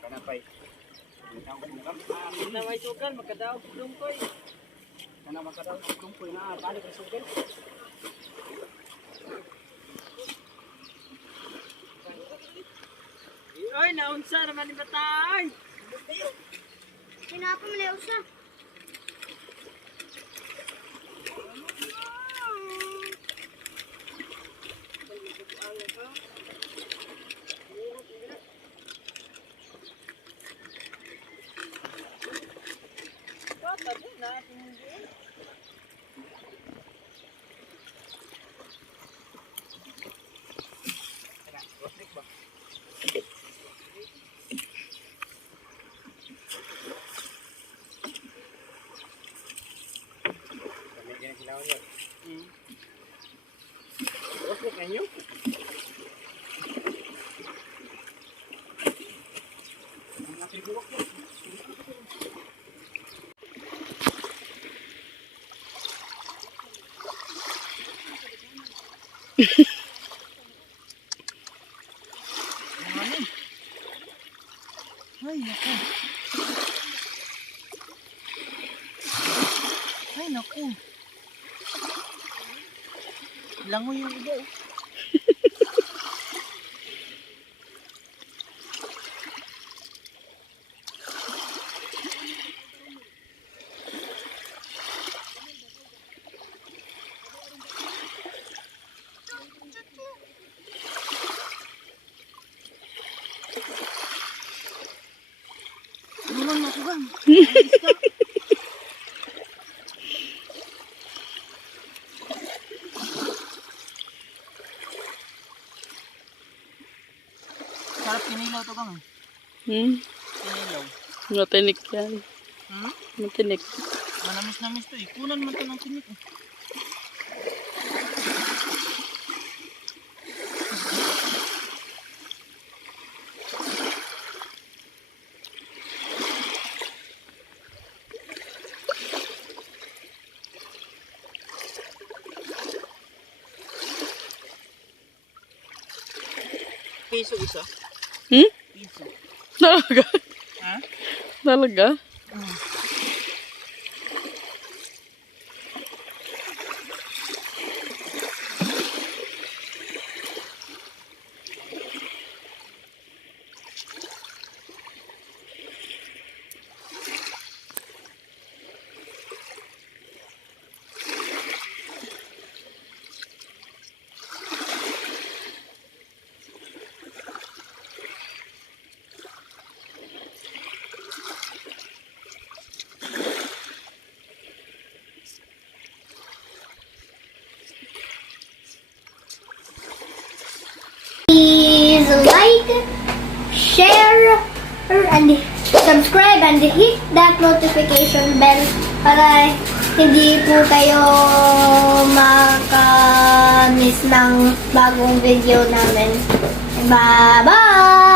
Kanapay. Na may sugal, magkadaog lungkoy. Kana magkadaog lungkoy na balik ang sugal. Oy, naunsa naman ni batay. Pinapa mo na usa. Ay, naku. Ay, naku. Langoy yung iba eh. Naman ako bang? Sarap kinilaw to bang? Kinilaw. Matinik yan. Matinik. Manamis-namis to eh. Kunan man to ng tinik eh. Piso isa? Piso. Talaga? Ha? Talaga? Please like, share, and subscribe and hit that notification bell para hindi po kayo maka-miss ng bagong video namin. Bye-bye!